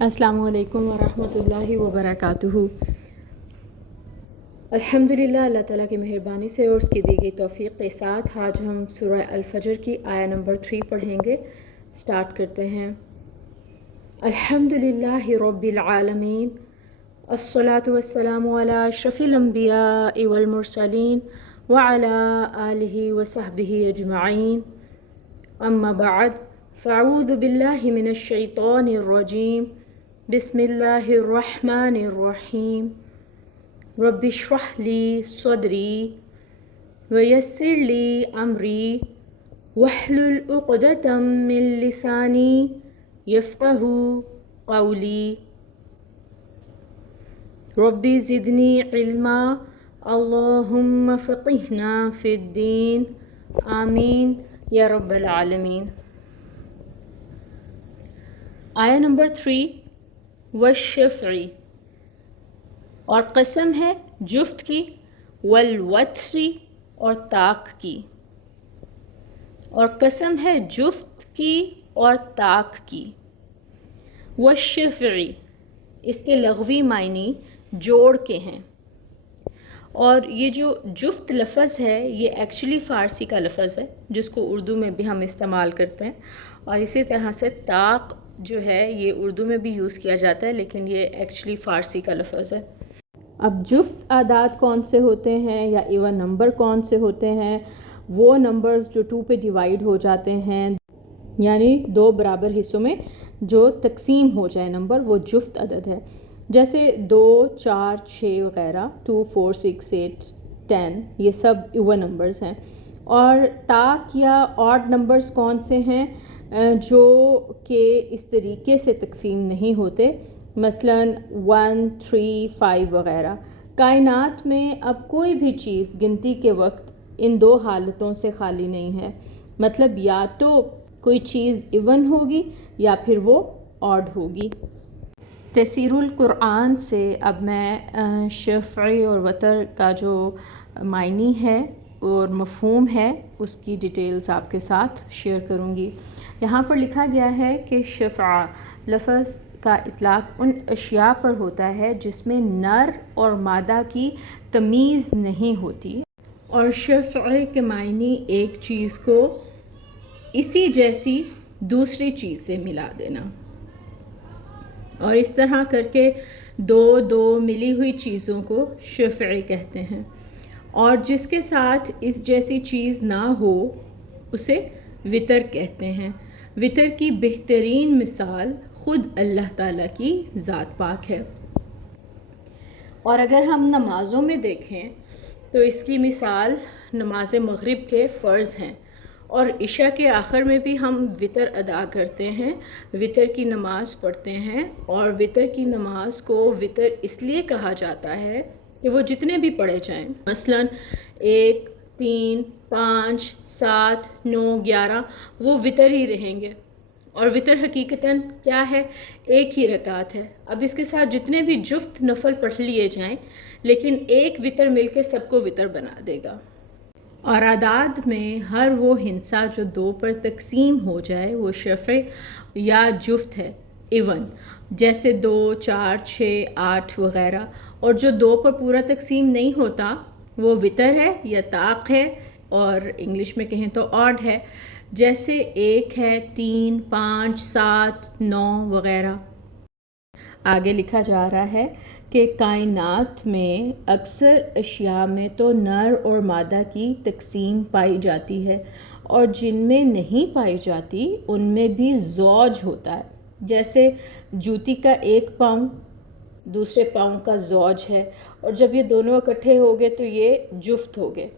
السلام علیکم ورحمۃ اللہ وبرکاتہ۔ الحمدللہ، اللہ تعالیٰ کی مہربانی سے اور اس کی دی گئی توفیق کے ساتھ آج ہم سورہ الفجر کی آیہ نمبر 3 پڑھیں گے۔ سٹارٹ کرتے ہیں۔ الحمدللہ رب العالمین، الصلاۃ والسلام علی اشرف الانبیاء والمرسلین وعلی آلہ وصحبہ اجمعین، اما بعد فاعوذ باللہ من الشیطان الرجیم، بسم اللہ الرحمن الرحیم۔ رب اشرح لی صدری ویسر لی امری واحلل عقدۃ من لسانی یفقہوا قولی۔ رب زدنی علما، اللہم فقہنا فی الدین، آمین یا رب العالمین۔ آیہ نمبر 3، والشفع، اور قسم ہے جفت کی، والوتر، اور طاق کی، اور قسم ہے جفت کی اور طاق کی۔ والشفع، اس کے لغوی معنی جوڑ کے ہیں، اور یہ جو جفت لفظ ہے یہ ایکچولی فارسی کا لفظ ہے جس کو اردو میں بھی ہم استعمال کرتے ہیں، اور اسی طرح سے طاق جو ہے یہ اردو میں بھی یوز کیا جاتا ہے لیکن یہ ایکچولی فارسی کا لفظ ہے۔ اب جفت اعداد کون سے ہوتے ہیں یا ایون نمبر کون سے ہوتے ہیں؟ وہ نمبرز جو 2 پہ ڈیوائیڈ ہو جاتے ہیں، یعنی 2 برابر حصوں میں جو تقسیم ہو جائے نمبر، وہ جفت عدد ہے۔ جیسے 2، 4، 6 وغیرہ، 2، 4، 6، 8، 10، یہ سب ایون نمبرز ہیں۔ اور طاق یا آڈ نمبرز کون سے ہیں؟ جو کہ اس طریقے سے تقسیم نہیں ہوتے، مثلاً 1، 3، 5 وغیرہ۔ کائنات میں اب کوئی بھی چیز گنتی کے وقت ان 2 حالتوں سے خالی نہیں ہے، مطلب یا تو کوئی چیز ایون ہوگی یا پھر وہ آڈ ہوگی۔ تفسیر القرآن سے اب میں شفع اور وتر کا جو معنی ہے اور مفہوم ہے اس کی ڈیٹیلز آپ کے ساتھ شیئر کروں گی۔ یہاں پر لکھا گیا ہے کہ شفع لفظ کا اطلاق ان اشیاء پر ہوتا ہے جس میں نر اور مادہ کی تمیز نہیں ہوتی، اور شفع کے معنی ایک چیز کو اسی جیسی دوسری چیز سے ملا دینا، اور اس طرح کر کے دو ملی ہوئی چیزوں کو شفع کہتے ہیں، اور جس کے ساتھ اس جیسی چیز نہ ہو اسے وتر کہتے ہیں۔ وتر کی بہترین مثال خود اللہ تعالیٰ کی ذات پاک ہے، اور اگر ہم نمازوں میں دیکھیں تو اس کی مثال نماز مغرب کے فرض ہیں، اور عشاء کے آخر میں بھی ہم وتر ادا کرتے ہیں، وتر کی نماز پڑھتے ہیں، اور وتر کی نماز کو وتر اس لیے کہا جاتا ہے کہ وہ جتنے بھی پڑھے جائیں، مثلاً 1، 3، 5، 7، 9، 11 وہ وتر ہی رہیں گے، اور وتر حقیقتاً کیا ہے؟ ایک ہی رکعت ہے۔ اب اس کے ساتھ جتنے بھی جفت نفل پڑھ لیے جائیں لیکن ایک وتر مل کے سب کو وتر بنا دے گا۔ اور اعداد میں ہر وہ ہندسہ جو 2 پر تقسیم ہو جائے وہ شفع یا جفت ہے، ایون، جیسے 2، 4، 6، 8 وغیرہ، اور جو 2 پر پورا تقسیم نہیں ہوتا وہ وتر ہے یا طاق ہے، اور انگلش میں کہیں تو آڈ ہے، جیسے 1 ہے، 3، 5، 7، 9 وغیرہ۔ آگے لکھا جا رہا ہے کہ کائنات میں اکثر اشیاء میں تو نر اور مادہ کی تقسیم پائی جاتی ہے، اور جن میں نہیں پائی جاتی ان میں بھی زوج ہوتا ہے، جیسے جوتی کا 1 پاؤں دوسرے پاؤں کا زوج ہے، اور جب یہ دونوں اکٹھے ہو گئے تو یہ جفت ہو گئے۔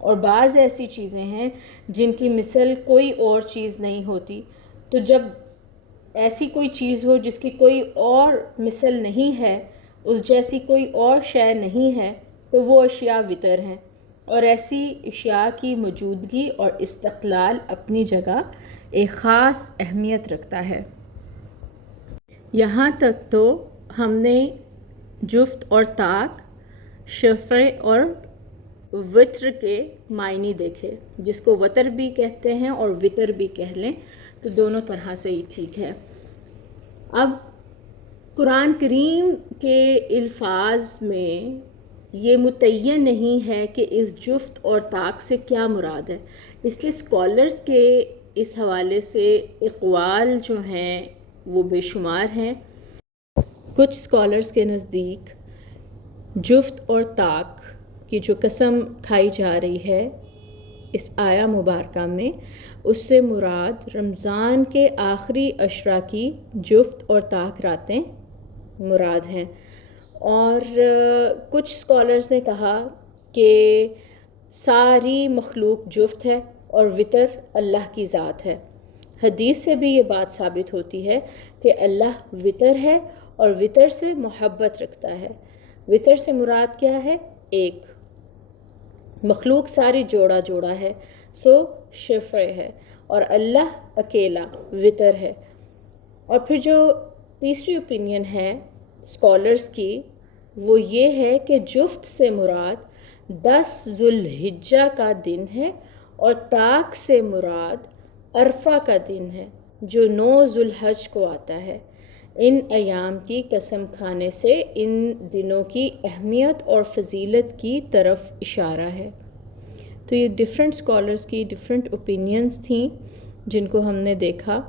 اور بعض ایسی چیزیں ہیں جن کی مثل کوئی اور چیز نہیں ہوتی، تو جب ایسی کوئی چیز ہو جس کی کوئی اور مثل نہیں ہے، اس جیسی کوئی اور شے نہیں ہے، تو وہ اشیاء وتر ہیں، اور ایسی اشیاء کی موجودگی اور استقلال اپنی جگہ ایک خاص اہمیت رکھتا ہے۔ یہاں تک تو ہم نے جفت اور طاق، شفع اور وتر کے معنی دیکھے، جس کو وتر بھی کہتے ہیں اور وتر بھی کہہ لیں تو دونوں طرح سے ہی ٹھیک ہے۔ اب قرآن کریم کے الفاظ میں یہ متعین نہیں ہے کہ اس جفت اور طاق سے کیا مراد ہے، اس لیے اسکالرس کے اس حوالے سے اقوال جو ہیں وہ بے شمار ہیں۔ کچھ اسکالرس کے نزدیک جفت اور طاق کی جو قسم کھائی جا رہی ہے اس آیا مبارکہ میں، اس سے مراد رمضان کے آخری عشرہ کی جفت اور طاق راتیں مراد ہیں، اور کچھ اسکالرس نے کہا کہ ساری مخلوق جفت ہے اور وطر اللہ کی ذات ہے۔ حدیث سے بھی یہ بات ثابت ہوتی ہے کہ اللہ وطر ہے اور وطر سے محبت رکھتا ہے۔ وطر سے مراد کیا ہے؟ ایک۔ مخلوق ساری جوڑا جوڑا ہے، سو شفع ہے، اور اللہ اکیلا وطر ہے۔ اور پھر جو تیسری اوپینین ہے اسکالرس کی، وہ یہ ہے کہ جفت سے مراد 10 ذوالحجہ کا دن ہے، اور طاق سے مراد عرفہ کا دن ہے جو 9 ذوالحج کو آتا ہے۔ ان ایام کی قسم کھانے سے ان دنوں کی اہمیت اور فضیلت کی طرف اشارہ ہے۔ تو یہ ڈیفرنٹ اسکالرس کی ڈیفرنٹ اوپینینز تھیں جن کو ہم نے دیکھا۔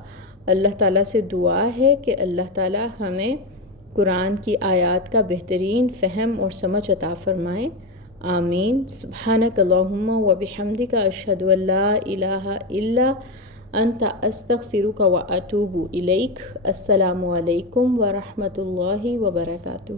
اللہ تعالیٰ سے دعا ہے کہ اللہ تعالیٰ ہمیں قرآن کی آیات کا بہترین فہم اور سمجھ عطا فرمائے، آمین۔ سبحانک اللہم و بحمدک اشہد ان لا الہ الا انت استغفرک و اتوب الیک۔ السلام علیکم ورحمۃ اللہ وبرکاتہ۔